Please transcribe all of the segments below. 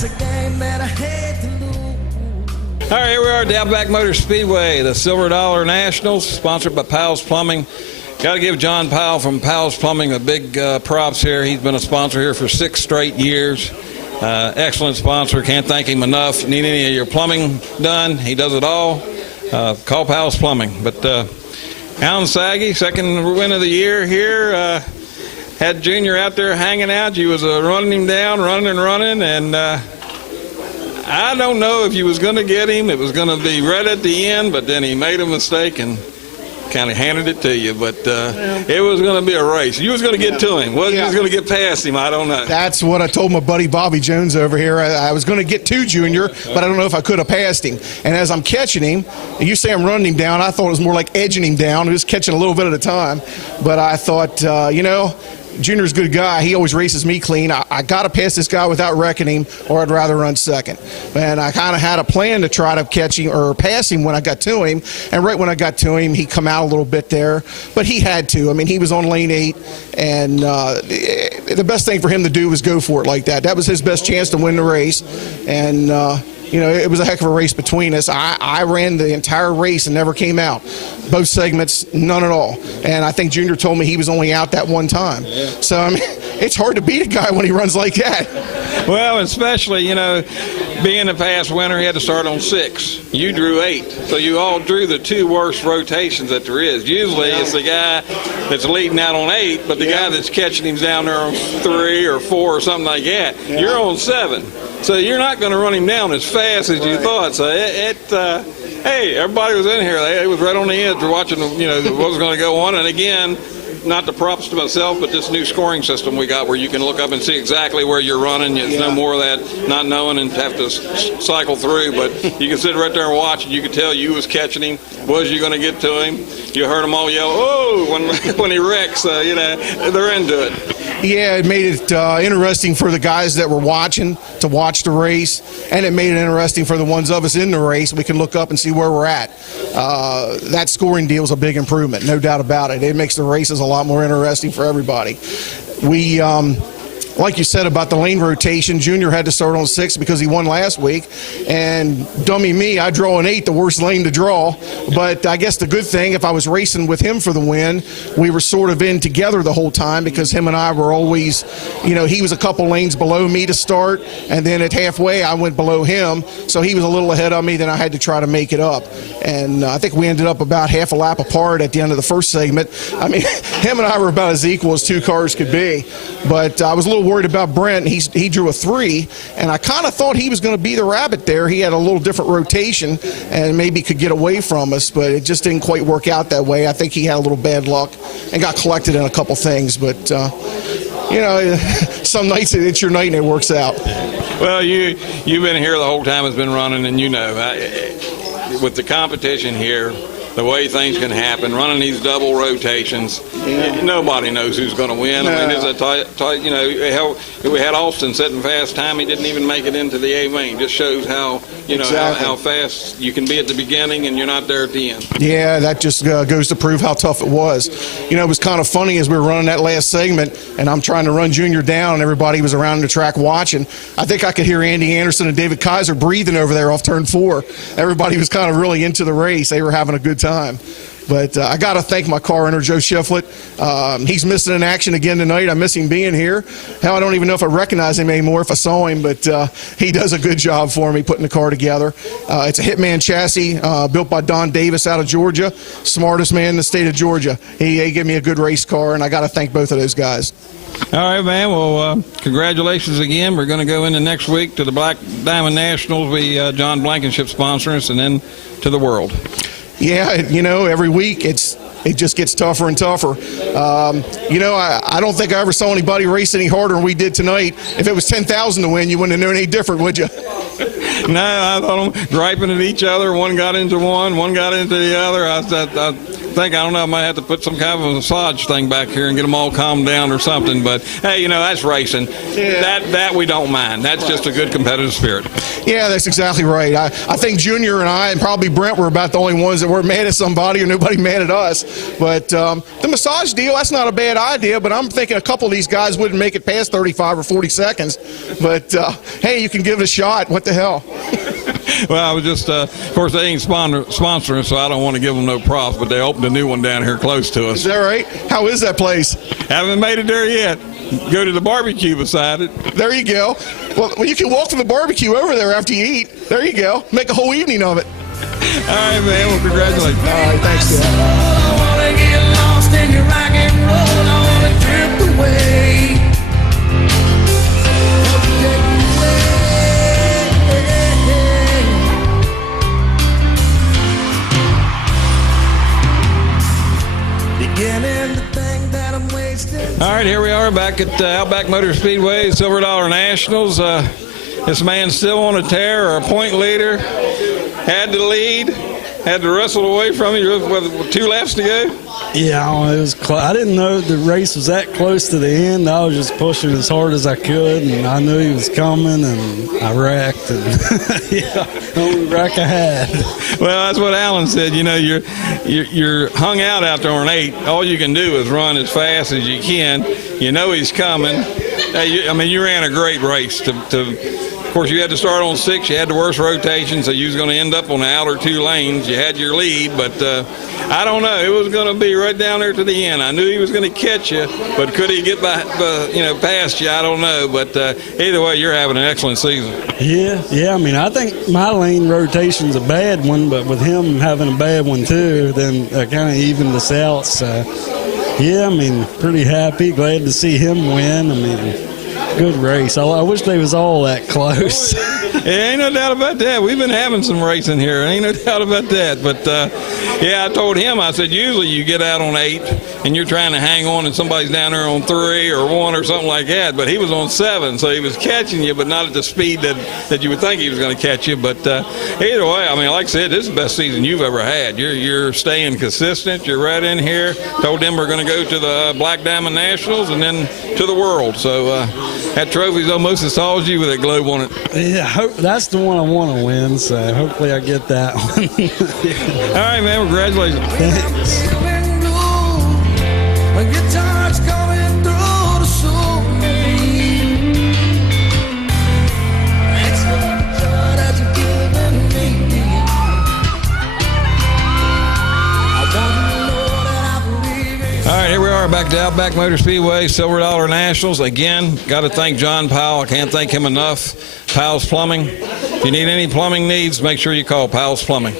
it's a game that I hate to lose. All right, here we are at the Outback Motor Speedway, the Silver Dollar Nationals, sponsored by Powell's Plumbing. Got to give John Powell from Powell's Plumbing a big props here. He's been a sponsor here for 6 straight years. Excellent sponsor. Can't thank him enough. Need any of your plumbing done, he does it all. Call Powell's Plumbing. But Alan Saggy, second win of the year here. Had Junior out there hanging out. You was running him down, running, and I don't know if you was going to get him. It was going to be right at the end, but then he made a mistake and kind of handed it to you. But it was going to be a race. You was going to get to him. Wasn't just going to get past him. I don't know. That's what I told my buddy Bobby Jones over here. I was going to get to Junior, but I don't know if I could have passed him. And as I'm catching him, and you say I'm running him down, I thought it was more like edging him down, just catching a little bit at a time. But I thought, Junior's a good guy. He always races me clean. I got to pass this guy without wrecking him, or I'd rather run second. And I kind of had a plan to try to catch him or pass him when I got to him. And right when I got to him, he come out a little bit there. But he had to. I mean, he was on lane 8, and the best thing for him to do was go for it like that. That was his best chance to win the race. And it was a heck of a race between us. I ran the entire race and never came out. Both segments, none at all. And I think Junior told me he was only out that one time. Yeah. So, I mean, it's hard to beat a guy when he runs like that. Well, especially, being a past winner, he had to start on 6. You drew 8. So you all drew the 2 worst rotations that there is. Usually it's the guy that's leading out on 8, but the guy that's catching him's down there on 3 or 4 or something like that. Yeah. You're on 7. So you're not going to run him down as fast as you thought. So hey, everybody was in here. They was right on the edge watching, what was going to go on. And again, not the props to myself, but this new scoring system we got where you can look up and see exactly where you're running. There's no more of that not knowing and have to cycle through. But you can sit right there and watch, and you can tell you was catching him. Was you going to get to him? You heard them all yell, "Oh!" when he wrecks. They're into it. Yeah, it made it interesting for the guys that were watching to watch the race, and it made it interesting for the ones of us in the race. We can look up and see where we're at. That scoring deal is a big improvement, no doubt about it. It makes the races a lot more interesting for everybody. We like you said about the lane rotation, Junior had to start on 6 because he won last week. And dummy me, I draw an 8, the worst lane to draw. But I guess the good thing, if I was racing with him for the win, we were sort of in together the whole time because him and I were always, he was a couple lanes below me to start. And then at halfway, I went below him. So he was a little ahead of me, then I had to try to make it up. And I think we ended up about half a lap apart at the end of the first segment. I mean, him and I were about as equal as 2 cars could be. But I was a little worried about Brent. He drew a 3, and I kind of thought he was going to be the rabbit there. He had a little different rotation and maybe could get away from us, but it just didn't quite work out that way. I think he had a little bad luck and got collected in a couple things, but some nights it's your night and it works out. Well, you've been here the whole time it's been running, and with the competition here, the way things can happen, running these double rotations, nobody knows who's going to win. No. I mean, it's a tight, we had Austin setting fast time. He didn't even make it into the A main. Just shows how, how fast you can be at the beginning and you're not there at the end. Yeah, that just goes to prove how tough it was. It was kind of funny as we were running that last segment, and I'm trying to run Junior down, and everybody was around the track watching. I think I could hear Andy Anderson and David Kaiser breathing over there off turn 4. Everybody was kind of really into the race. They were having a good time. But I got to thank my car owner, Joe Shiflett. He's missing in action again tonight. I miss him being here. Hell, I don't even know if I recognize him anymore if I saw him, but he does a good job for me putting the car together. It's a Hitman chassis built by Don Davis out of Georgia, smartest man in the state of Georgia. He gave me a good race car, and I got to thank both of those guys. All right, man. Well, congratulations again. We're going to go into next week to the Black Diamond Nationals. John Blankenship sponsoring us, and then to the World. Yeah, every week it just gets tougher and tougher. I don't think I ever saw anybody race any harder than we did tonight. If it was 10,000 to win, you wouldn't have known any different, would you? No, I thought them griping at each other. One got into one got into the other. I think, I don't know, I might have to put some kind of a massage thing back here and get them all calmed down or something. But, hey, that's racing. Yeah. That we don't mind. That's just a good competitive spirit. Yeah, that's exactly right. I think Junior and I and probably Brent were about the only ones that were mad at somebody or nobody mad at us. But the massage deal, that's not a bad idea, but I'm thinking a couple of these guys wouldn't make it past 35 or 40 seconds. But, hey, you can give it a shot. What the hell? Well, I was just, of course, they ain't sponsoring, so I don't want to give them no props, but they opened a new one down here close to us. Is that right? How is that place? Haven't made it there yet. Go to the barbecue beside it. There you go. Well, you can walk to the barbecue over there after you eat. There you go. Make a whole evening of it. All right, man. Well, congratulations. All right, thanks, Dad. I wanna get lost in your rock and roll. I wanna drift away. Beginning to think that I'm wasting. All right, here we are back at Outback Motor Speedway, Silver Dollar Nationals. This man's still on a tear, or a point leader. Had to lead, had to wrestle away from him with 2 laps to go. Yeah, it was I didn't know the race was that close to the end. I was just pushing as hard as I could, and I knew he was coming, and I wrecked. And yeah, the only wreck I had. Well, that's what Alan said. You're hung out there on 8. All you can do is run as fast as you can. You know he's coming. You ran a great race. Of course, you had to start on 6. You had the worst rotation, so you was going to end up on the outer 2 lanes. You had your lead, but I don't know. It was going to be right down there to the end. I knew he was going to catch you, but could he get past you? I don't know. But either way, you're having an excellent season. Yeah. I think my lane rotation's a bad one, but with him having a bad one too, then kind of evened us out. So, yeah, pretty happy. Glad to see him win. Good race. I wish they was all that close. Yeah, ain't no doubt about that. We've been having some racing here. Ain't no doubt about that. But, yeah, I told him, I said, usually you get out on 8 and you're trying to hang on and somebody's down there on 3 or 1 or something like that. But he was on 7, so he was catching you, but not at the speed that you would think he was going to catch you. But either way, like I said, this is the best season you've ever had. You're staying consistent. You're right in here. Told them we're going to go to the Black Diamond Nationals and then to the World. So that trophy's almost as tall as you with that globe on it. Yeah, that's the one I want to win, so hopefully I get that one. All right, man. Congratulations. Thanks. My guitar's coming through to soothe me. Thanks for the joy that you've given me. I want you to know that I believe in you. All right, here we are back to Outback Motor Speedway, Silver Dollar Nationals. Again, got to thank John Powell. I can't thank him enough. Powell's Plumbing. If you need any plumbing needs, make sure you call Powell's Plumbing.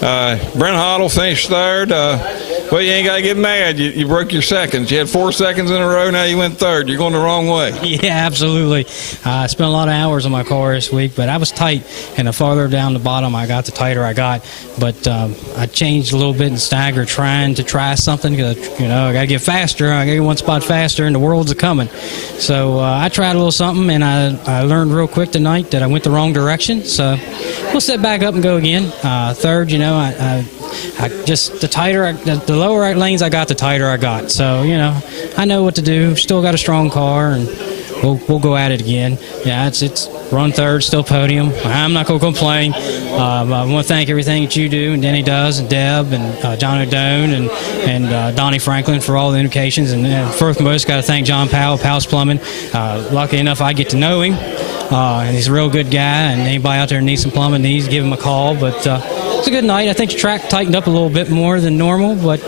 Brent Hoddle finished 3rd. Well, you ain't got to get mad. You broke your seconds. You had 4 seconds in a row. Now you went 3rd. You're going the wrong way. Yeah, absolutely. I spent a lot of hours on my car this week, but I was tight. And the farther down the bottom I got, the tighter I got. But I changed a little bit and staggered, trying to try something. Because, I got to get faster. I got to get one spot faster, and the world's a-coming. So I tried a little something, and I learned real quick tonight that I went the wrong direction. So we'll sit back up and go again. 3rd, I just the lower lanes I got, the tighter I got. So I know what to do. Still got a strong car, and we'll go at it again. Yeah, it's run 3rd, still podium. I'm not gonna complain. I want to thank everything that you do, and Denny does, and Deb, and John O'Done, and Donnie Franklin for all the indications. And first and most, got to thank John Powell, Powell's Plumbing. Lucky enough, I get to know him, and he's a real good guy. And anybody out there needs some plumbing needs, give him a call. But it's a good night. I think the track tightened up a little bit more than normal, but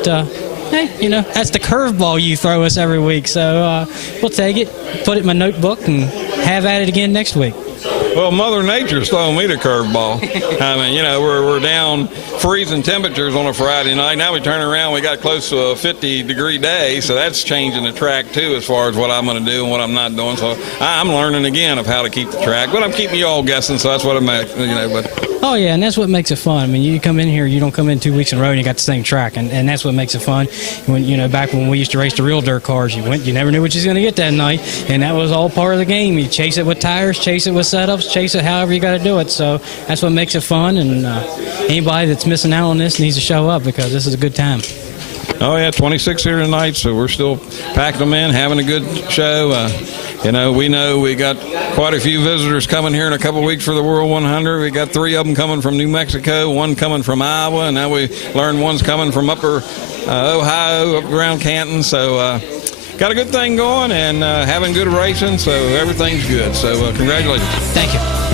hey, that's the curveball you throw us every week. So we'll take it, put it in my notebook, and have at it again next week. Well, Mother Nature's throwing me the curveball. We're down freezing temperatures on a Friday night. Now we turn around, we got close to a 50-degree day, so that's changing the track too as far as what I'm going to do and what I'm not doing. So I'm learning again of how to keep the track, but I'm keeping you all guessing, so that's what I'm at, But Oh, yeah, and that's what makes it fun. You come in here, you don't come in 2 weeks in a row and you got the same track, and that's what makes it fun. When back when we used to race the real dirt cars, you never knew what you was going to get that night, and that was all part of the game. You chase it with tires, chase it with setups, chase it however you got to do it. So that's what makes it fun, and anybody that's missing out on this needs to show up because this is a good time. Oh, yeah, 26 here tonight, so we're still packing them in, having a good show. We know we got quite a few visitors coming here in a couple of weeks for the World 100. We got 3 of them coming from New Mexico, 1 coming from Iowa, and now we learned 1's coming from upper Ohio, up around Canton. So got a good thing going and having good racing, so everything's good. So congratulations. Thank you.